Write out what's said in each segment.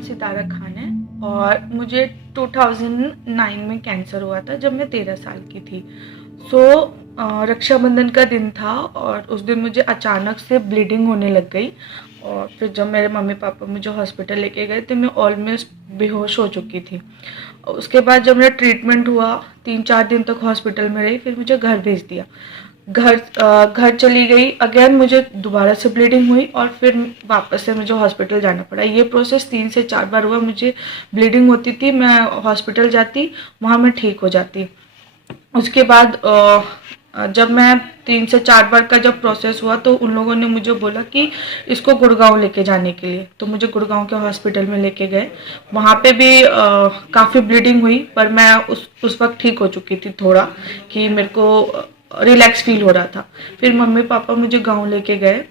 नाम सितारा खान है और मुझे 2009 में कैंसर हुआ था जब मैं 13 साल की थी। सो रक्षाबंधन का दिन था और उस दिन मुझे अचानक से ब्लीडिंग होने लग गई। और फिर जब मेरे मम्मी पापा मुझे हॉस्पिटल लेके गए तो मैं ऑलमोस्ट बेहोश हो चुकी थी। उसके बाद जब मेरा ट्रीटमेंट हुआ 3-4 दिन तक हॉस्पिटल में रही, फिर मुझे घर भेज दिया। घर चली गई, अगेन मुझे दोबारा से ब्लीडिंग हुई और फिर वापस से मुझे हॉस्पिटल जाना पड़ा। ये प्रोसेस 3 से 4 बार हुआ। मुझे ब्लीडिंग होती थी, मैं हॉस्पिटल जाती, वहाँ मैं ठीक हो जाती। उसके बाद जब मैं 3 से 4 बार का जब प्रोसेस हुआ तो उन लोगों ने मुझे बोला कि इसको गुड़गांव लेके जाने के लिए, तो मुझे गुड़गांव के हॉस्पिटल में लेके गए। वहाँ पे भी काफ़ी ब्लीडिंग हुई, पर मैं उस वक्त ठीक हो चुकी थी थोड़ा, कि मेरे को रिलैक्स फील हो रहा था। फिर मम्मी पापा मुझे गांव लेके गए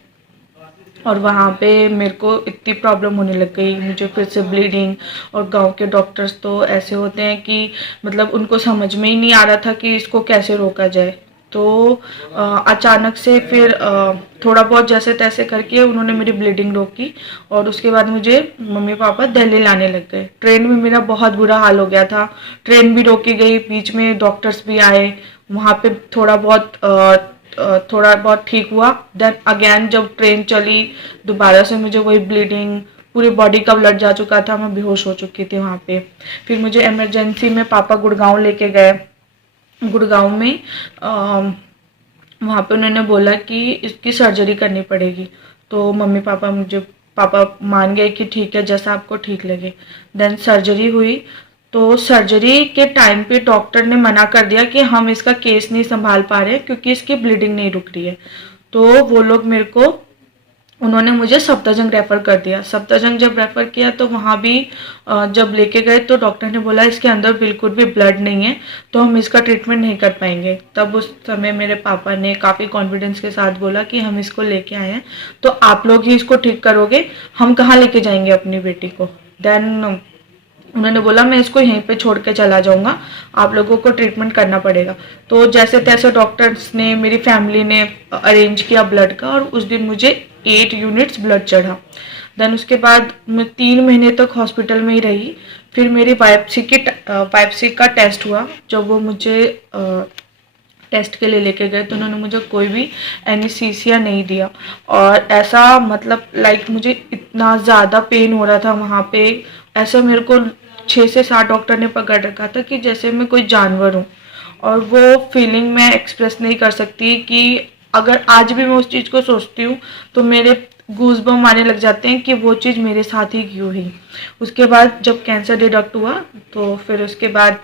और वहाँ पे मेरे को इतनी प्रॉब्लम होने लग गई, मुझे फिर से ब्लीडिंग। और गांव के डॉक्टर्स तो ऐसे होते हैं कि मतलब उनको समझ में ही नहीं आ रहा था कि इसको कैसे रोका जाए। तो अचानक से फिर थोड़ा बहुत जैसे तैसे करके उन्होंने मेरी ब्लीडिंग रोकी और उसके बाद मुझे मम्मी पापा दिल्ली लाने लग गए। ट्रेन में मेरा बहुत बुरा हाल हो गया था, ट्रेन भी रोकी गई, बीच में डॉक्टर्स भी आए, वहाँ पे थोड़ा बहुत ठीक हुआ। देन अगेन जब ट्रेन चली दोबारा से मुझे वही ब्लीडिंग, पूरी बॉडी का ब्लड जा चुका था, मैं बेहोश हो चुकी थी वहाँ पे। फिर मुझे इमरजेंसी में पापा गुड़गांव लेके गए। गुड़गांव में वहाँ पे उन्होंने बोला कि इसकी सर्जरी करनी पड़ेगी। तो मम्मी पापा मान गए कि ठीक है, जैसा आपको ठीक लगे। देन सर्जरी हुई। तो सर्जरी के टाइम पे डॉक्टर ने मना कर दिया कि हम इसका केस नहीं संभाल पा रहे क्योंकि इसकी ब्लीडिंग नहीं रुक रही है। तो वो लोग उन्होंने मुझे सफदरजंग रेफ़र कर दिया। सफदरजंग जब रेफ़र किया तो वहाँ भी जब लेके गए तो डॉक्टर ने बोला इसके अंदर बिल्कुल भी ब्लड नहीं है, तो हम इसका ट्रीटमेंट नहीं कर पाएंगे। तब उस समय मेरे पापा ने काफ़ी कॉन्फिडेंस के साथ बोला कि हम इसको लेके आए हैं तो आप लोग ही इसको ठीक करोगे, हम कहाँ लेके जाएंगे अपनी बेटी को। देन उन्होंने बोला मैं इसको यहीं पे छोड़ के चला जाऊंगा, आप लोगों को ट्रीटमेंट करना पड़ेगा। तो जैसे तैसे डॉक्टर्स ने, मेरी फैमिली ने अरेंज किया ब्लड का और उस दिन मुझे 8 यूनिट्स ब्लड चढ़ा। देन उसके बाद मैं 3 महीने तक हॉस्पिटल में ही रही। फिर मेरी बायोप्सी का टेस्ट हुआ। जब वो मुझे टेस्ट के लिए लेके गए तो उन्होंने मुझे कोई भी एनेस्थीसिया नहीं दिया। और ऐसा मतलब लाइक मुझे इतना ज़्यादा पेन हो रहा था वहाँ पे, ऐसा मेरे को 6 से 7 डॉक्टर ने पकड़ रखा था कि जैसे मैं कोई जानवर हूँ। और वो फीलिंग मैं एक्सप्रेस नहीं कर सकती कि अगर आज भी मैं उस चीज़ को सोचती हूँ तो मेरे गूज़बम्प आने लग जाते हैं कि वो चीज़ मेरे साथ ही क्यों हुई। उसके बाद जब कैंसर डिटेक्ट हुआ तो फिर उसके बाद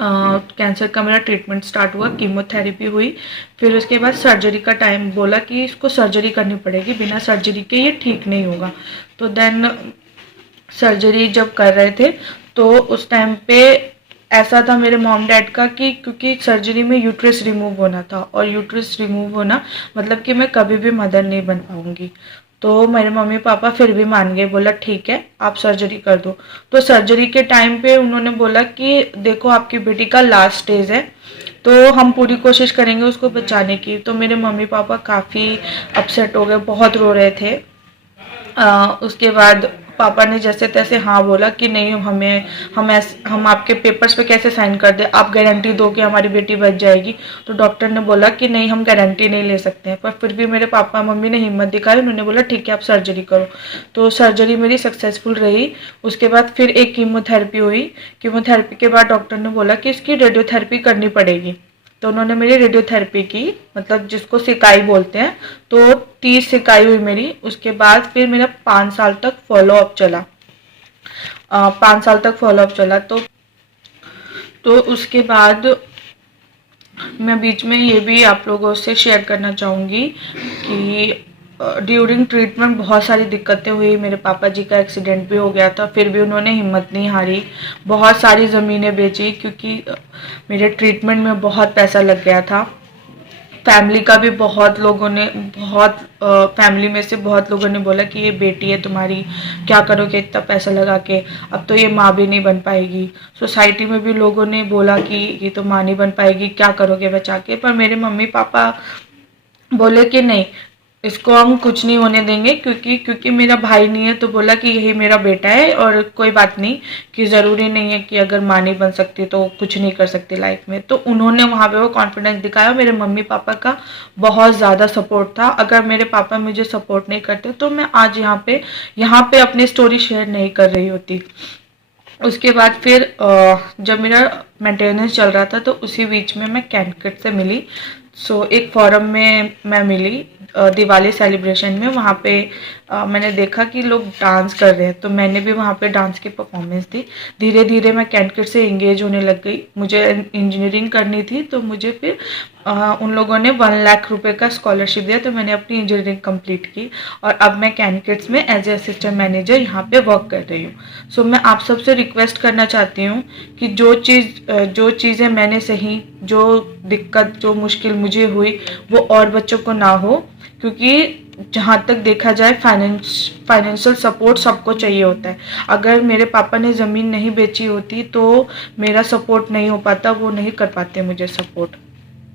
कैंसर का मेरा ट्रीटमेंट स्टार्ट हुआ, कीमोथेरेपी हुई। फिर उसके बाद सर्जरी का टाइम बोला कि इसको सर्जरी करनी पड़ेगी, बिना सर्जरी के ये ठीक नहीं होगा। तो देन सर्जरी जब कर रहे थे तो उस टाइम पे ऐसा था मेरे मॉम डैड का कि क्योंकि सर्जरी में यूट्रस रिमूव होना था और यूट्रस रिमूव होना मतलब कि मैं कभी भी मदर नहीं बन पाऊंगी। तो मेरे मम्मी पापा फिर भी मान गए, बोला ठीक है आप सर्जरी कर दो। तो सर्जरी के टाइम पे उन्होंने बोला कि देखो आपकी बेटी का लास्ट स्टेज है, तो हम पूरी कोशिश करेंगे उसको बचाने की। तो मेरे मम्मी पापा काफ़ी अपसेट हो गए, बहुत रो रहे थे। उसके बाद पापा ने जैसे तैसे हाँ बोला कि नहीं, हम आपके पेपर्स पे कैसे साइन कर दे, आप गारंटी दो कि हमारी बेटी बच जाएगी। तो डॉक्टर ने बोला कि नहीं, हम गारंटी नहीं ले सकते हैं। पर फिर भी मेरे पापा मम्मी ने हिम्मत दिखाई, उन्होंने बोला ठीक है आप सर्जरी करो। तो सर्जरी मेरी सक्सेसफुल रही। उसके बाद फिर एक कीमोथेरेपी हुई। कीमोथेरेपी के बाद डॉक्टर ने बोला कि इसकी रेडियोथेरेपी करनी पड़ेगी। तो उन्होंने मेरी रेडियोथेरेपी की, मतलब जिसको सिकाई बोलते हैं। तो 30 सिकाई हुई मेरी। उसके बाद फिर मेरा 5 साल तक फॉलोअप चला। 5 साल तक फॉलोअप चला। तो उसके बाद मैं बीच में ये भी आप लोगों से शेयर करना चाहूँगी कि ड्यूरिंग ट्रीटमेंट बहुत सारी दिक्कतें हुई। मेरे पापा जी का एक्सीडेंट भी हो गया था, फिर भी उन्होंने हिम्मत नहीं हारी, बहुत सारी ज़मीनें बेची क्योंकि मेरे ट्रीटमेंट में बहुत पैसा लग गया था। फैमिली का भी फैमिली में से बहुत लोगों ने बोला कि ये बेटी है तुम्हारी, क्या करोगे इतना पैसा लगा के, अब तो ये माँ भी नहीं बन पाएगी। सोसाइटी में भी लोगों ने बोला कि ये तो माँ नहीं बन पाएगी, क्या करोगे बचा के। पर मेरे मम्मी पापा बोले कि नहीं, इसको हम कुछ नहीं होने देंगे, क्योंकि मेरा भाई नहीं है, तो बोला कि यही मेरा बेटा है और कोई बात नहीं, कि ज़रूरी नहीं है कि अगर माँ नहीं बन सकती तो कुछ नहीं कर सकती लाइफ में। तो उन्होंने वहाँ पे वो कॉन्फिडेंस दिखाया। मेरे मम्मी पापा का बहुत ज़्यादा सपोर्ट था। अगर मेरे पापा मुझे सपोर्ट नहीं करते तो मैं आज यहाँ पे अपनी स्टोरी शेयर नहीं कर रही होती। उसके बाद फिर जब मेरा मेंटेनेंस चल रहा था तो उसी बीच में मैं कैंडिडेट से मिली। एक फोरम में मैं मिली दिवाली सेलिब्रेशन में। वहाँ पे मैंने देखा कि लोग डांस कर रहे हैं, तो मैंने भी वहाँ पे डांस की परफॉर्मेंस दी। धीरे धीरे मैं कैंडिडेट से एंगेज होने लग गई। मुझे इंजीनियरिंग करनी थी, तो मुझे फिर उन लोगों ने 1 लाख रुपए का स्कॉलरशिप दिया, तो मैंने अपनी इंजीनियरिंग कंप्लीट की और अब मैं कैंडिडेट्स में एज ए असिस्टेंट मैनेजर यहाँ पे वर्क कर रही हूँ। मैं आप सबसे रिक्वेस्ट करना चाहती हूँ कि जो चीज़ें मैंने सही, जो दिक्कत, जो मुश्किल मुझे हुई, वो और बच्चों को ना हो, क्योंकि जहाँ तक देखा जाए फाइनेंशियल सपोर्ट सबको चाहिए होता है। अगर मेरे पापा ने ज़मीन नहीं बेची होती तो मेरा सपोर्ट नहीं हो पाता, वो नहीं कर पाते मुझे सपोर्ट।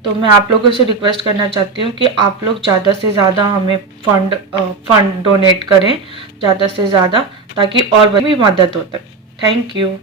तो मैं आप लोगों से रिक्वेस्ट करना चाहती हूँ कि आप लोग ज़्यादा से ज़्यादा हमें फंड डोनेट करें, ज़्यादा से ज़्यादा, ताकि और भी मदद हो तक। Thank you.